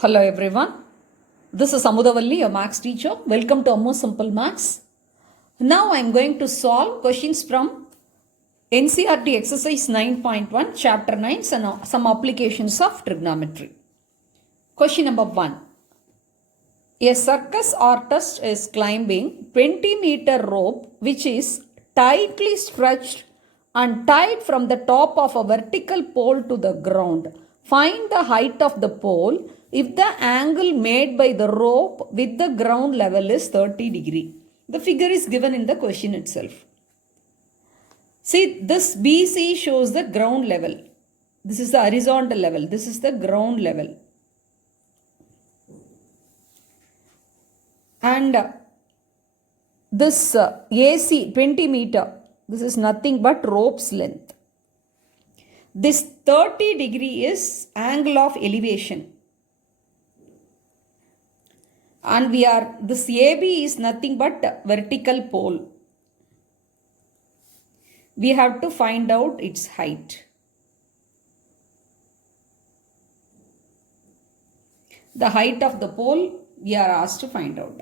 Hello everyone. This is Amudavalli, your maths teacher. Welcome to Ammo Simple Maths. Now I am going to solve questions from NCERT exercise 9.1 chapter 9 and some applications of trigonometry. Question number 1. A circus artist is climbing 20-meter rope which is tightly stretched and tied from the top of a vertical pole to the ground. Find the height of the pole if the angle made by the rope with the ground level is 30 degree. The figure is given in the question itself. See, this BC shows the ground level. This is the horizontal level. This is the ground level. And this AC 20 meter, this is nothing but rope's length. This 30 degree is angle of elevation. And this AB is nothing but vertical pole. We have to find out its height. The height of the pole we are asked to find out.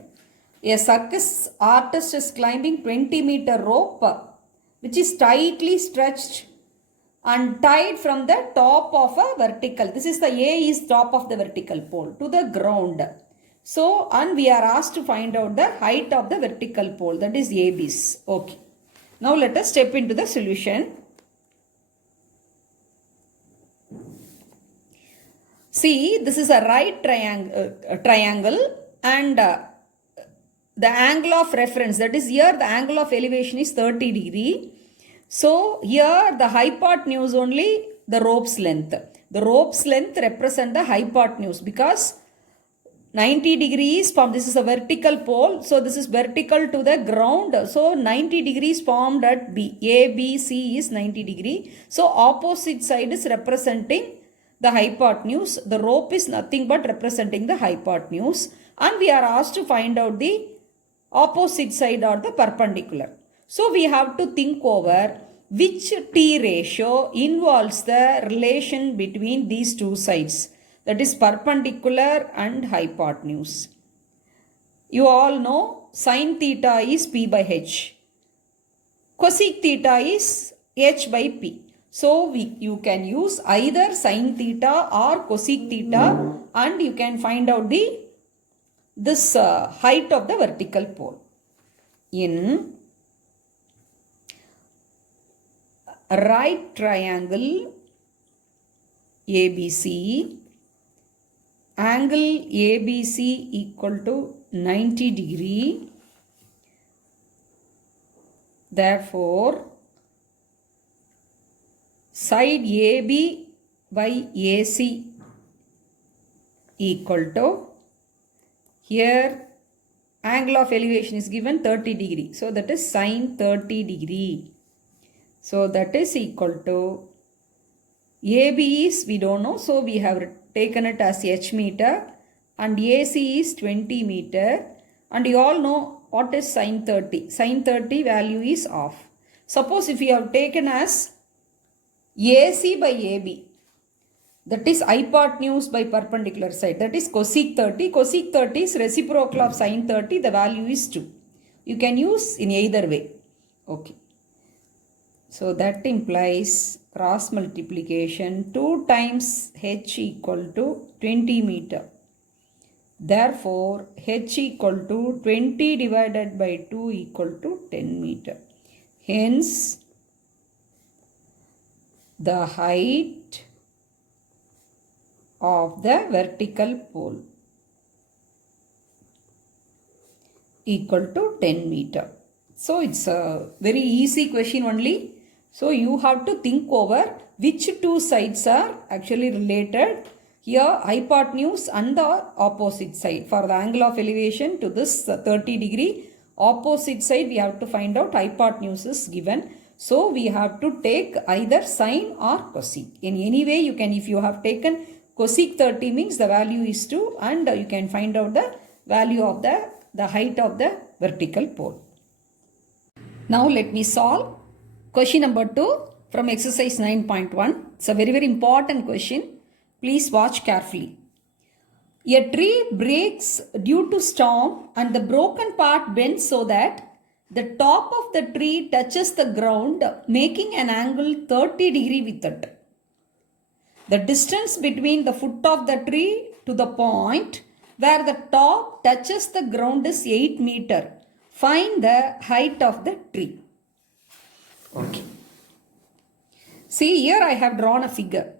A circus artist is climbing 20-meter rope which is tightly stretched and tied from the top of a vertical. This is the A is top of the vertical pole to the ground. So, and we are asked to find out the height of the vertical pole, that is AB's. Okay. Now let us step into the solution. See, this is a right triangle and the angle of reference, that is here the angle of elevation is 30 degree. So here the hypotenuse only the rope's length. The rope's length represent the hypotenuse because 90 degrees formed. This is a vertical pole. So this is vertical to the ground. So 90 degrees formed at B. A, B, C is 90 degree. So opposite side is representing the hypotenuse. The rope is nothing but representing the hypotenuse. And we are asked to find out the opposite side or the perpendicular. So we have to think over which T ratio involves the relation between these two sides. That is perpendicular and hypotenuse. You all know sin theta is P by H. Cosec theta is H by P. So you can use either sin theta or cosec theta and you can find out this height of the vertical pole. In right triangle ABC, angle ABC equal to 90 degree. Therefore, side AB by AC equal to, here angle of elevation is given 30 degree. So that is sin 30 degree. So that is equal to, AB is we don't know. So we have taken it as H meter and AC is 20 meter. And you all know what is sin 30. Sin 30 value is off. Suppose if you have taken as AC by AB, that is hypotenuse by perpendicular side, that is cosec 30. Cosec 30 is reciprocal of sin 30, the value is 2. You can use in either way. Okay. So that implies cross multiplication 2 times H equal to 20 meter. Therefore, H equal to 20 divided by 2 equal to 10 meter. Hence, the height of the vertical pole equal to 10 meter. So it's a very easy question only. So you have to think over which two sides are actually related. Here hypotenuse and the opposite side. For the angle of elevation to this 30 degree, opposite side we have to find out hypotenuse is given. So we have to take either sine or cosec. In any way you can, if you have taken cosec 30 means the value is 2 and you can find out the value of the height of the vertical pole. Now let me solve question number 2 from exercise 9.1. It's a very important question. Please watch carefully. A tree breaks due to storm and the broken part bends so that the top of the tree touches the ground, making an angle 30 degrees with it. The distance between the foot of the tree to the point where the top touches the ground is 8 meters. Find the height of the tree. Okay. See, here I have drawn a figure.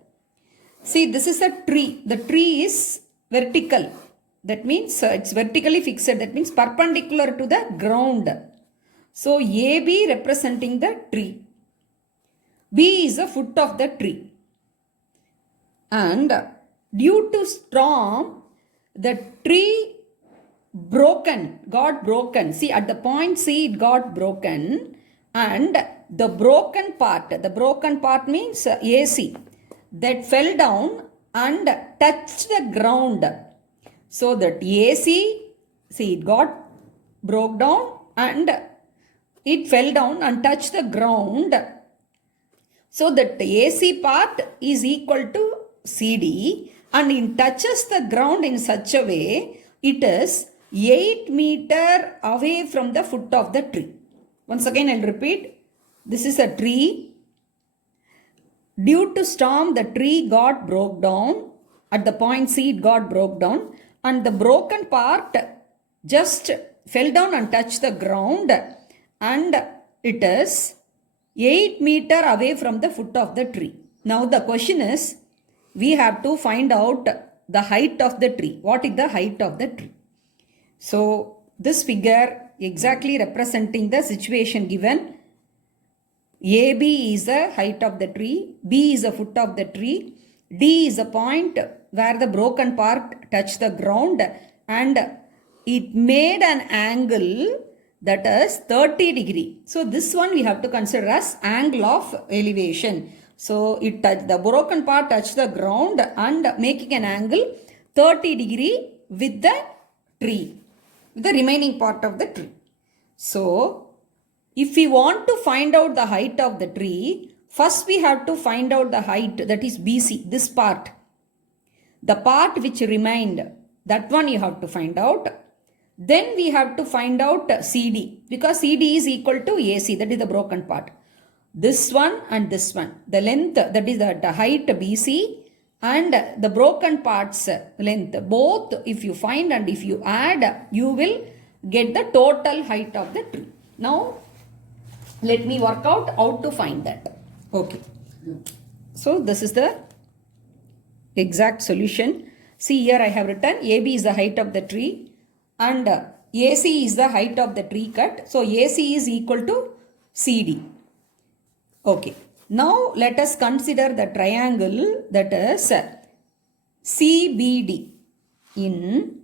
See, this is a tree. The tree is vertical. That means it's vertically fixed. That means perpendicular to the ground. So, AB representing the tree. B is the foot of the tree. And due to storm, the tree got broken. See, at the point C, it got broken. And the broken part means AC, that fell down and touched the ground. So that AC, see, it broke down and it fell down and touched the ground. So that the AC part is equal to CD and it touches the ground in such a way, it is 8 meters away from the foot of the tree. Once again, I'll repeat. This is a tree. Due to storm, the tree broke down. At the point C, it broke down. And the broken part just fell down and touched the ground. And it is 8 meters away from the foot of the tree. Now the question is, we have to find out the height of the tree. What is the height of the tree? So this figure exactly representing the situation given. AB is the height of the tree, B is the foot of the tree, D is the point where the broken part touched the ground and it made an angle that is 30 degree. So this one we have to consider as angle of elevation. So the broken part touched the ground and making an angle 30 degree with the tree, with the remaining part of the tree. So if we want to find out the height of the tree, first we have to find out the height, that is BC, this part. The part which remained, that one you have to find out. Then we have to find out CD, because CD is equal to AC, that is the broken part. This one and this one. The length, that is the height BC and the broken part's length. Both if you find and if you add, you will get the total height of the tree. Now, let me work out how to find that. Okay. So, this is the exact solution. See, here I have written AB is the height of the tree and AC is the height of the tree cut. So, AC is equal to CD. Okay. Now, let us consider the triangle that is CBD in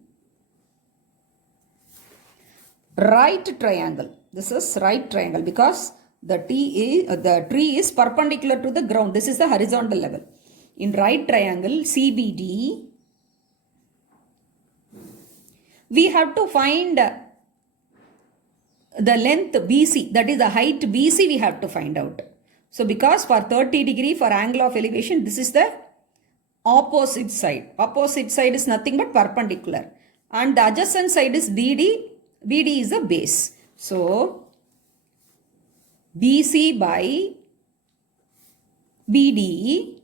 right triangle. This is right triangle because the tree is perpendicular to the ground. This is the horizontal level. In right triangle CBD, we have to find the length BC, that is the height BC we have to find out. So because for 30 degree for angle of elevation, this is the opposite side. Opposite side is nothing but perpendicular. And the adjacent side is BD. BD is the base. So BC by BD.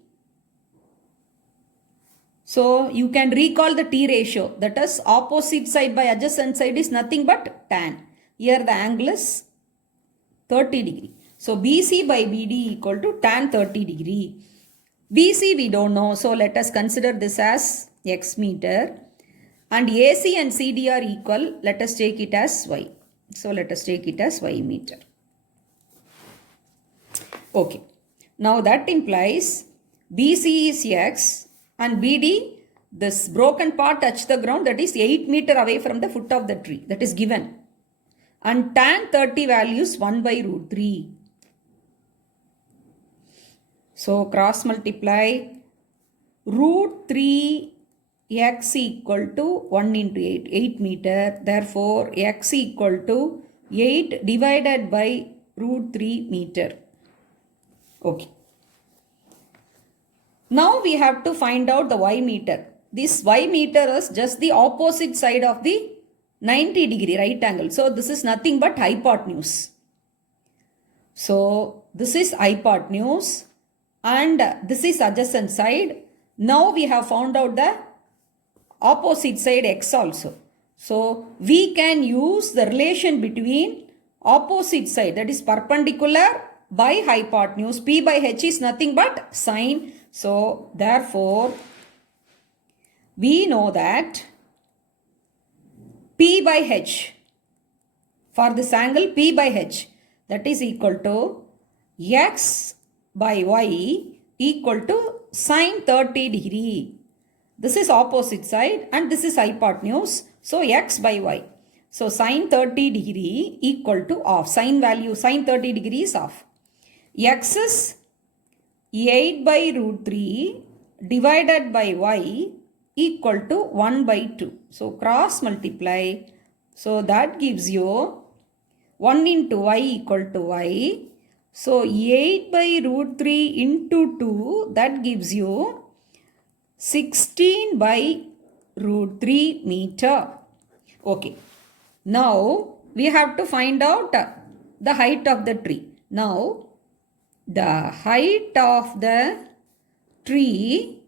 So you can recall the T ratio. That is opposite side by adjacent side is nothing but tan. Here the angle is 30 degree. So BC by BD equal to tan 30 degree. BC we don't know. So let us consider this as X meter. And AC and CD are equal. Let us take it as Y. So let us take it as Y meter. Okay. Now that implies BC is X and BD, this broken part touched the ground, that is 8 meters away from the foot of the tree. That is given. And tan 30 value is 1 by root 3. So cross multiply root 3 x equal to 1 into 8, 8 meter. Therefore, x equal to 8 divided by root 3 meter. Okay. Now we have to find out the y meter. this y meter is just the opposite side of the 90 degree right angle. So this is nothing but hypotenuse. So this is hypotenuse and this is adjacent side. Now we have found out the opposite side x also. So we can use the relation between opposite side, that is perpendicular by hypotenuse. P by h is nothing but sine. So therefore we know that P by h, for this angle P by h, that is equal to x by y equal to sine 30 degree. This is opposite side and this is hypotenuse. So x by y. So sine 30 degree equal to half. Sine value, sine 30 degree is half. X is 8 by root 3 divided by y equal to 1 by 2. So cross multiply. So that gives you 1 into y equal to y. So 8 by root 3 into 2, that gives you 16 by root 3 meter. Okay. Now we have to find out the height of the tree. Now the height of the tree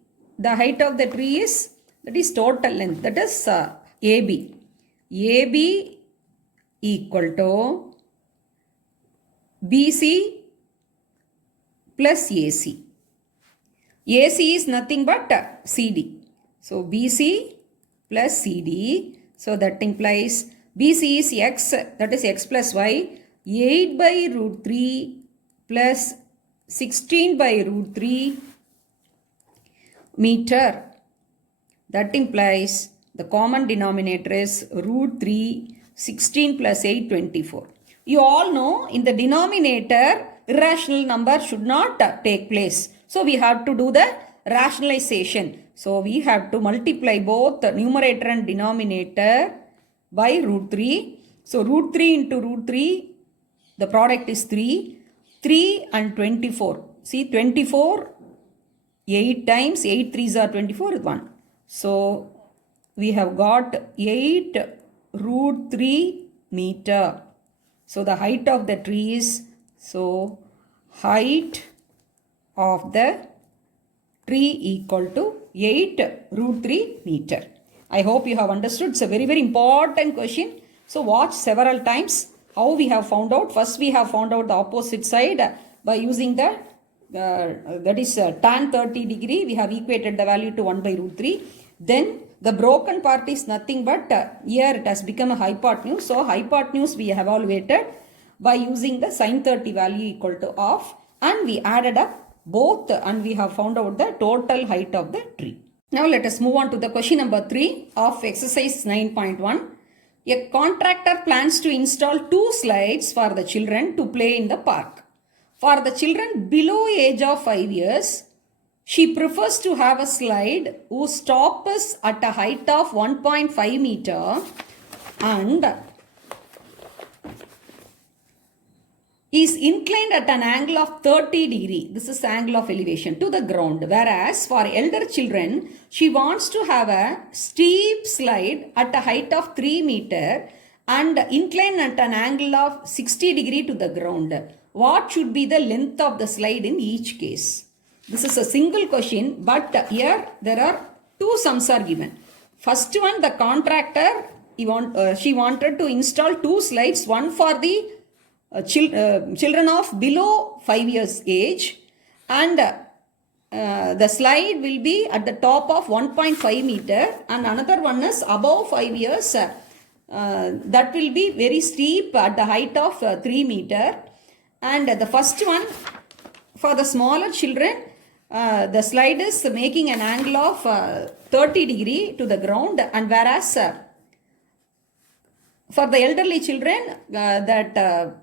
is, that is total length, that is AB. AB equal to BC plus AC. AC is nothing but CD. So BC plus CD. So that implies BC is x, that is x plus y. 8 by root 3 plus 16 by root 3 meter. That implies the common denominator is root 3, 16 plus 8, 24. You all know in the denominator, irrational number should not take place. So we have to do the rationalization. So we have to multiply both the numerator and denominator by root 3. So root 3 into root 3, the product is 3. 3 and 24. See 24, 8 times, 8 3s are 24 is 1. So we have got 8 root 3 meter. So the height of the tree is, so height of the tree equal to 8 root 3 meter. I hope you have understood. It's a very, very important question. So watch several times how we have found out. First we have found out the opposite side by using the that is tan 30 degree. We have equated the value to 1 by root 3. Then the broken part is nothing but here it has become a hypotenuse. So hypotenuse we have evaluated by using the sine 30 value equal to half, and we added up both and we have found out the total height of the tree. Now let us move on to the question number 3 of exercise 9.1. A contractor plans to install 2 slides for the children to play in the park. For the children below age of 5 years, she prefers to have a slide whose top is at a height of 1.5 meter and is inclined at an angle of 30 degree. This is angle of elevation to the ground. Whereas for elder children, she wants to have a steep slide at a height of 3 meter and inclined at an angle of 60 degree to the ground. What should be the length of the slide in each case? This is a single question, but here there are 2 sums are given. First one, the contractor, she wanted to install 2 slides, one for the children of below 5 years age, and the slide will be at the top of 1.5 meter, and another one is above 5 years, that will be very steep at the height of 3 meter. And the first one, for the smaller children, the slide is making an angle of 30 degree to the ground, and whereas for the elderly children, that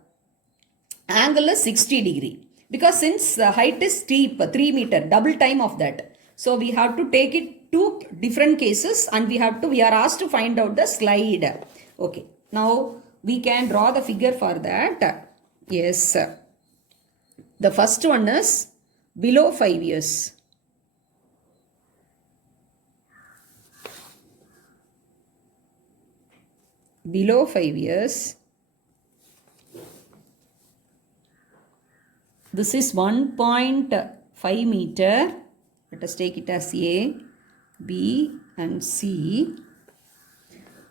angle is 60 degree. Because since the height is steep, 3 meter, double time of that. So we have to take it 2 different cases, and we are asked to find out the slide. Okay, now we can draw the figure for that. Yes, the first one is below 5 years. below 5 years, this is 1.5 meter. Let us take it as A, B and C,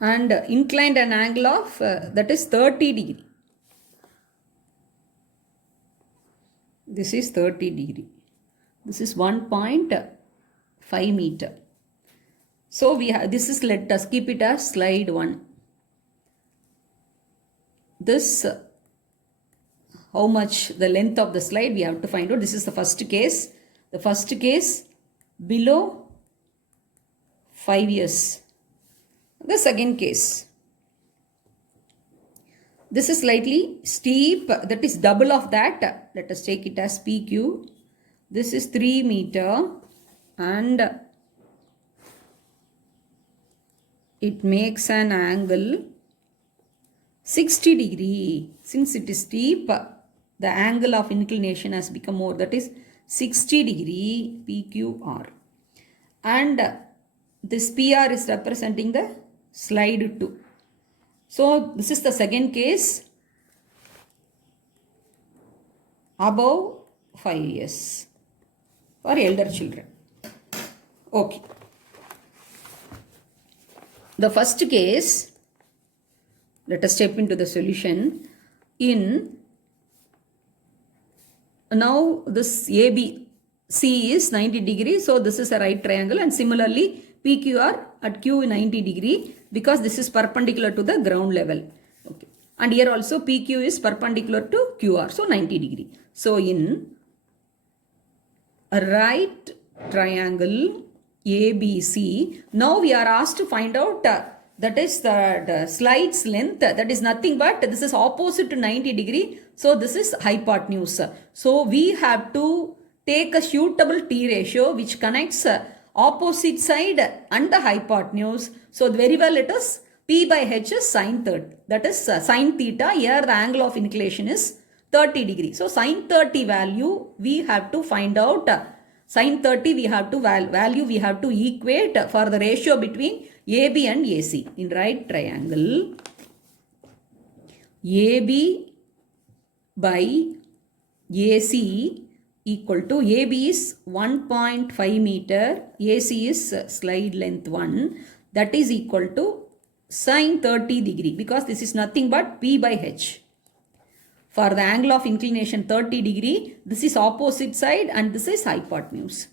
and inclined an angle of that is 30 degree. This is 30 degree. This is 1.5 meter. So we have, this is, let us keep it as slide 1. This, how much the length of the slide we have to find out. This is the first case. The first case below 5 years. The second case. This is slightly steep, that is double of that. Let us take it as PQ. This is 3 meter and it makes an angle 60 degree. Since it is steep, the angle of inclination has become more, that is 60 degree PQR. And this PR is representing the slide 2. So this is the second case above 5 years for elder children. Okay. The first case, let us step into the solution. In now this ABC is 90 degree, so this is a right triangle, and similarly PQR at Q 90 degree because this is perpendicular to the ground level. Okay. And here also PQ is perpendicular to QR, so 90 degree. So in a right triangle ABC, now we are asked to find out that is the slide's length, that is nothing but this is opposite to 90 degree, so this is hypotenuse. So we have to take a suitable T ratio which connects opposite side and the hypotenuse. So very well it is P by H is sine 30, that is sine theta. Here the angle of inclination is 30 degree. So sine 30 value we have to find out. Sine 30 we have to value we have to equate for the ratio between AB and AC. In right triangle, AB by AC equal to, AB is 1.5 meter, AC is slide length 1, that is equal to sine 30 degree because this is nothing but P by H. For the angle of inclination 30 degree, this is opposite side and this is hypotenuse.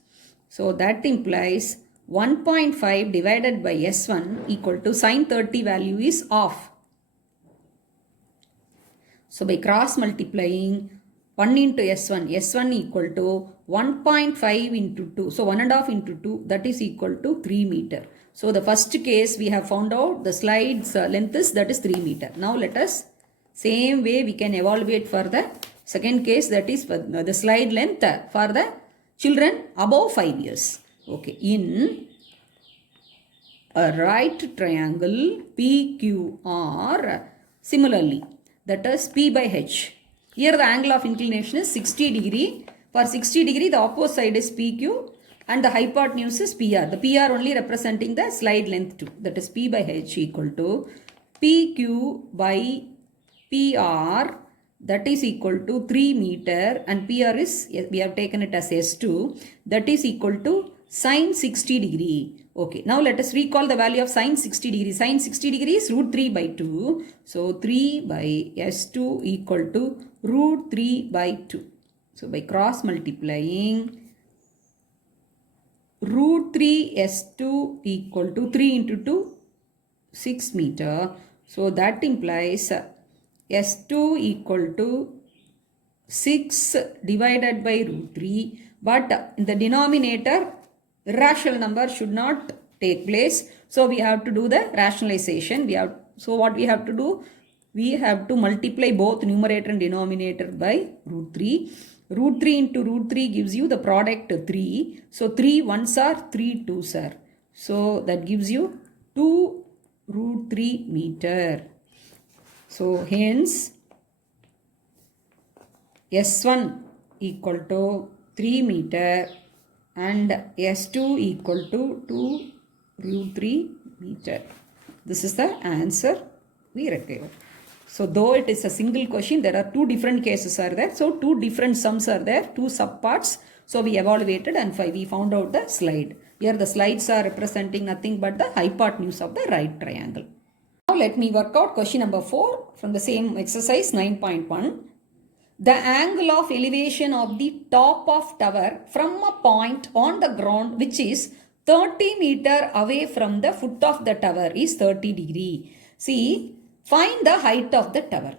So that implies 1.5 divided by S1 equal to sine 30 value is off. So by cross multiplying 1 into S1, S1 equal to 1.5 into 2. So 1.5 into 2, that is equal to 3 meter. So the first case we have found out the slide's length is, that is 3 meter. Now let us, same way we can evaluate for the second case, that is for the slide length for the children above 5 years. Okay, in a right triangle PQR, similarly, that is P by H. Here the angle of inclination is 60 degree. For 60 degree, the opposite side is PQ and the hypotenuse is PR. The PR only representing the slide length 2. That is P by H equal to PQ by PR, that is equal to 3 meter, and PR is, we have taken it as S2, that is equal to sine 60 degree. Okay, now let us recall the value of sine 60 degree. Sine 60 degree is root 3 by 2. So 3 by S2 equal to root 3 by 2. So by cross multiplying, root 3 S2 equal to 3 into 2, 6 meter. So that implies S2 equal to 6 divided by root 3. But in the denominator, irrational number should not take place. So we have to do the rationalization. So what we have to do? We have to multiply both numerator and denominator by root 3. Root 3 into root 3 gives you the product 3. So 3 ones are 3 twos are. So that gives you 2 root 3 meter. So hence S1 equal to 3 meter and S2 equal to 2 root 3 meter. This is the answer we require. So though it is a single question, there are two different cases are there. So two different sums are there, two subparts. So we evaluated and we found out the slide. Here the slides are representing nothing but the hypotenuse of the right triangle. Now let me work out question number 4 from the same exercise 9.1. The angle of elevation of the top of tower from a point on the ground which is 30 meter away from the foot of the tower is 30 degree. See, find the height of the tower.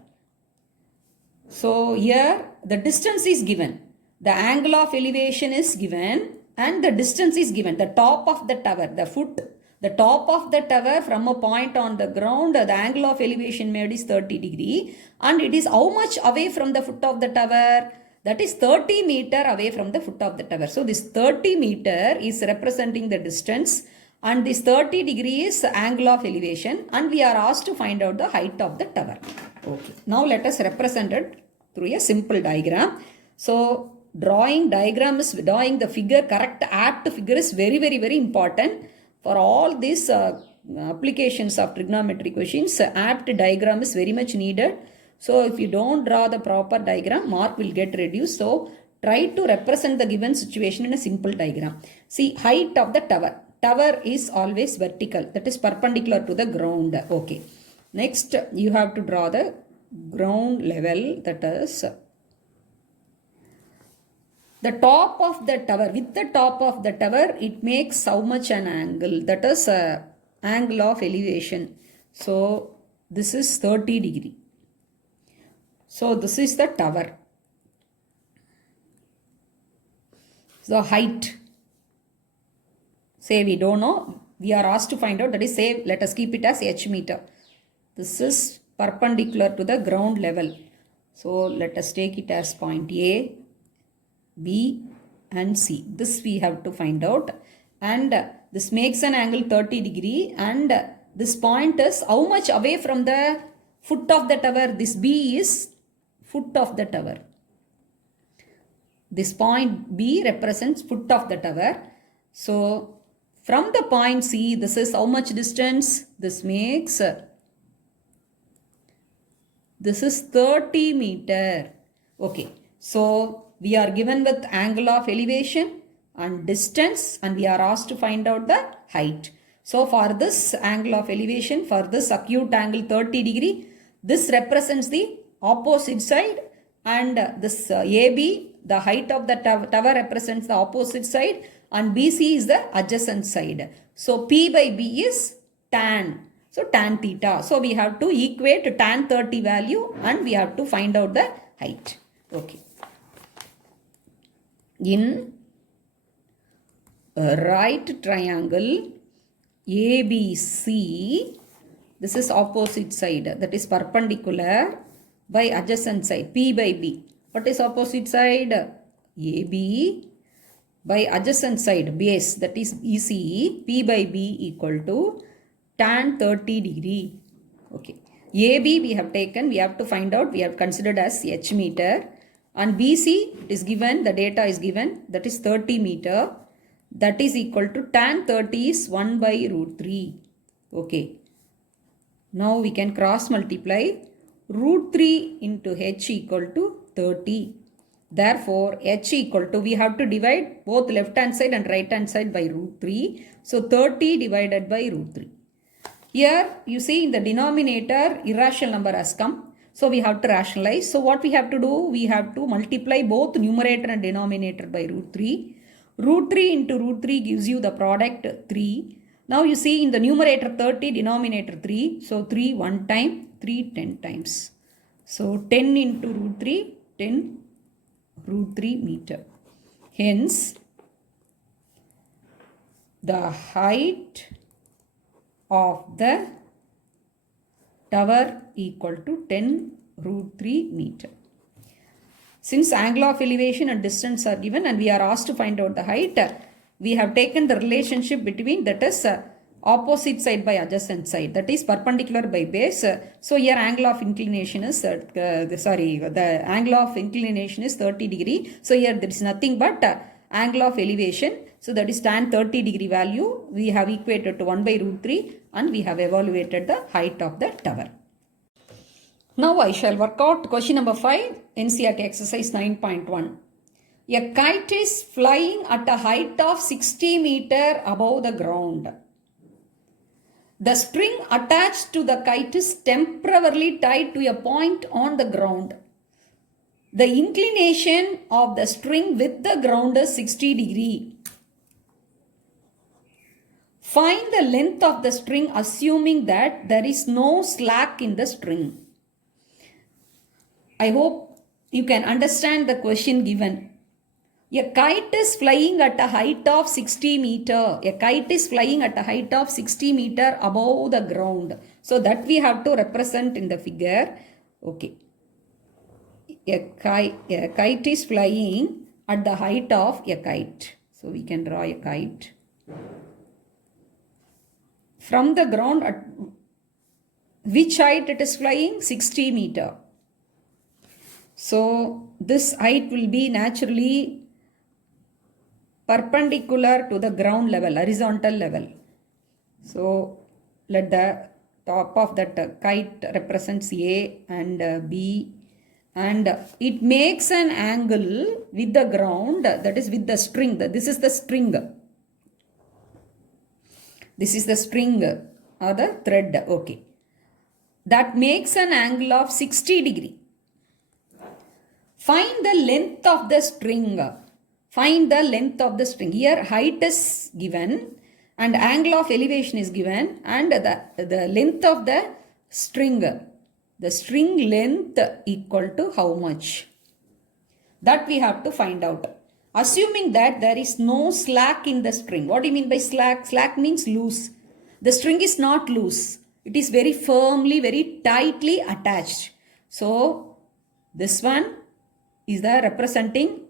So here the distance is given. The angle of elevation is given and the distance is given. The top of the tower, the top of the tower from a point on the ground, the angle of elevation made is 30 degree. And it is how much away from the foot of the tower? That is 30 meter away from the foot of the tower. So this 30 meter is representing the distance. And this 30 degrees angle of elevation, and we are asked to find out the height of the tower. Okay. Now let us represent it through a simple diagram. So drawing the figure, correct apt figure is very, very, very important. For all these applications of trigonometry questions, apt diagram is very much needed. So if you don't draw the proper diagram, mark will get reduced. So try to represent the given situation in a simple diagram. See, height of the tower. Tower is always vertical, that is perpendicular to the ground. Okay. Next, you have to draw the ground level, that is the top of the tower. With the top of the tower, it makes how much an angle? That is angle of elevation. So this is 30 degree. So this is the tower. So height. Say we don't know, we are asked to find out, that is say let us keep it as h meter. This is perpendicular to the ground level. So let us take it as point A, B and C. This we have to find out. And this makes an angle 30 degree and this point is how much away from the foot of the tower? This B is foot of the tower. This point B represents foot of the tower. So from the point C, this is how much distance? This makes, this is 30 meter. Okay. So we are given with angle of elevation and distance and we are asked to find out the height. So for this angle of elevation, for this acute angle 30 degree, this represents the opposite side and this AB, the height of the tower represents the opposite side and BC is the adjacent side. So P by B is tan. So tan theta. So we have to equate tan 30 value and we have to find out the height. Okay. In a right triangle ABC, this is opposite side, that is perpendicular by adjacent side, P by B. What is opposite side? AB by adjacent side, base, that is EC, P by B equal to tan 30 degree. Okay. AB we have taken, we have to find out, we have considered as h meter. And BC, it is given, the data is given, that is 30 meter. That is equal to tan 30 is 1 by root 3. Okay. Now we can cross multiply root 3 into h equal to 30. Therefore, h equal to, we have to divide both left hand side and right hand side by root 3. So 30 divided by root 3. Here you see in the denominator irrational number has come. So we have to rationalize. So what we have to do? We have to multiply both numerator and denominator by root 3. Root 3 into root 3 gives you the product 3. Now you see in the numerator 30, denominator 3. So 3 1 time, 3 10 times. So 10 into root 3, 10 root 3 meter. Hence, the height of the tower equal to 10 root 3 meter. Since angle of elevation and distance are given and we are asked to find out the height, we have taken the relationship between, that is opposite side by adjacent side, that is perpendicular by base. So here angle of inclination is, the angle of inclination is 30 degree. So here there is nothing but angle of elevation. So that is tan 30 degree value we have equated to 1 by root 3 and we have evaluated the height of the tower. Now I shall work out question number 5, NCERT exercise 9.1. A kite is flying at a height of 60 meter above the ground. The string attached to the kite is temporarily tied to a point on the ground. The inclination of the string with the ground is 60 degree. Find the length of the string assuming that there is no slack in the string. I hope you can understand the question given. A kite is flying at a height of 60 meter. A kite is flying at a height of 60 meter above the ground. So that we have to represent in the figure. Okay. A kite is flying at the height of a kite. So we can draw a kite. From the ground, at which height it is flying? 60 meter. So this height will be naturally perpendicular to the ground level, horizontal level. So let the top of that kite represents A and B, and it makes an angle with the ground, that is with the string. This is the string. This is the string or the thread. Okay. That makes an angle of 60 degree. Find the length of the string. Find the length of the string. Here height is given and angle of elevation is given, and the length of the string. The string length equal to how much? That we have to find out. Assuming that there is no slack in the string. What do you mean by slack? Slack means loose. The string is not loose. It is very firmly, very tightly attached. So this one is the representing,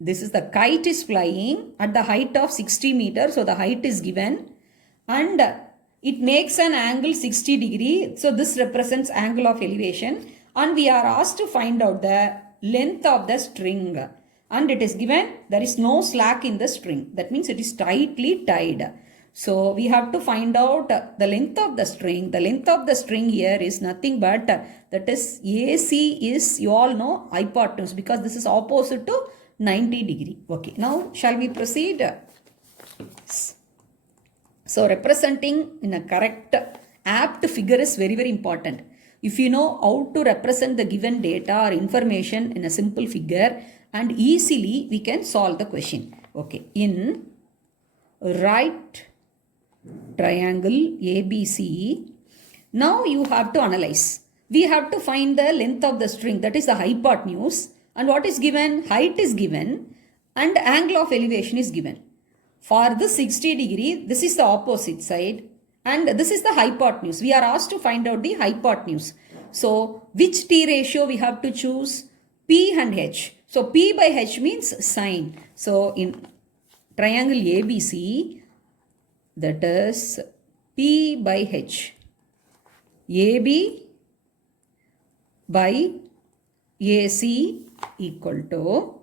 this is the kite is flying at the height of 60 meters. So the height is given and it makes an angle 60 degree. So this represents angle of elevation, and we are asked to find out the length of the string, and it is given there is no slack in the string. That means it is tightly tied. So we have to find out the length of the string. The length of the string here is nothing but, that is AC is, you all know, hypotenuse, because this is opposite to 90 degree. Okay, now shall we proceed? So representing in a correct apt figure is very, very important. If you know how to represent the given data or information in a simple figure, and easily we can solve the question. Okay, in right triangle ABC, now you have to analyze. We have to find the length of the string, that is the hypotenuse, and what is given? Height is given and angle of elevation is given. For the 60 degree, this is the opposite side and this is the hypotenuse. We are asked to find out the hypotenuse. So which T ratio we have to choose? P and H. So P by H means sine. So in triangle ABC, that is P by H. AB by AC equal to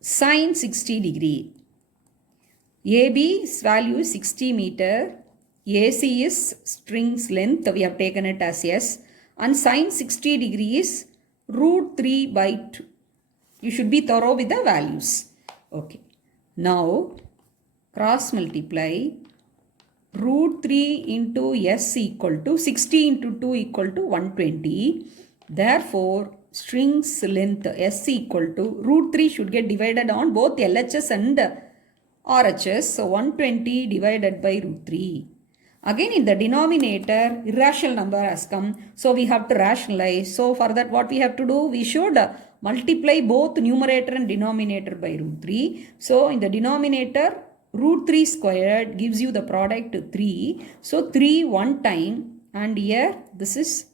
sine 60 degree. AB's value is 60 meter. AC is string's length. We have taken it as S. And sine 60 degree is root 3 by 2. You should be thorough with the values. Okay. Now, cross multiply root 3 into S equal to 60 into 2 equal to 120. Therefore, string's length S equal to root 3 should get divided on both LHS and RHS. So, 120 divided by root 3. Again, in the denominator, irrational number has come. So, we have to rationalize. So, for that, what we have to do? We should multiply both numerator and denominator by root 3. So, in the denominator, root 3 squared gives you the product 3. So, 3 one time, and here this is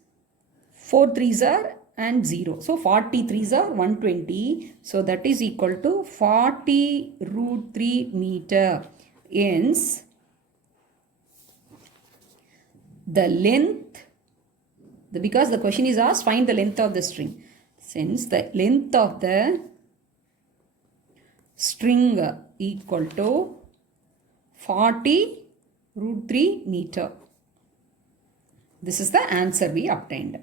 4 3s are and 0. So, 40 3s are 120. So, that is equal to 40 root 3 meter. Hence, the length, because the question is asked, find the length of the string. Since the length of the string equal to 40 root 3 meter. This is the answer we obtained.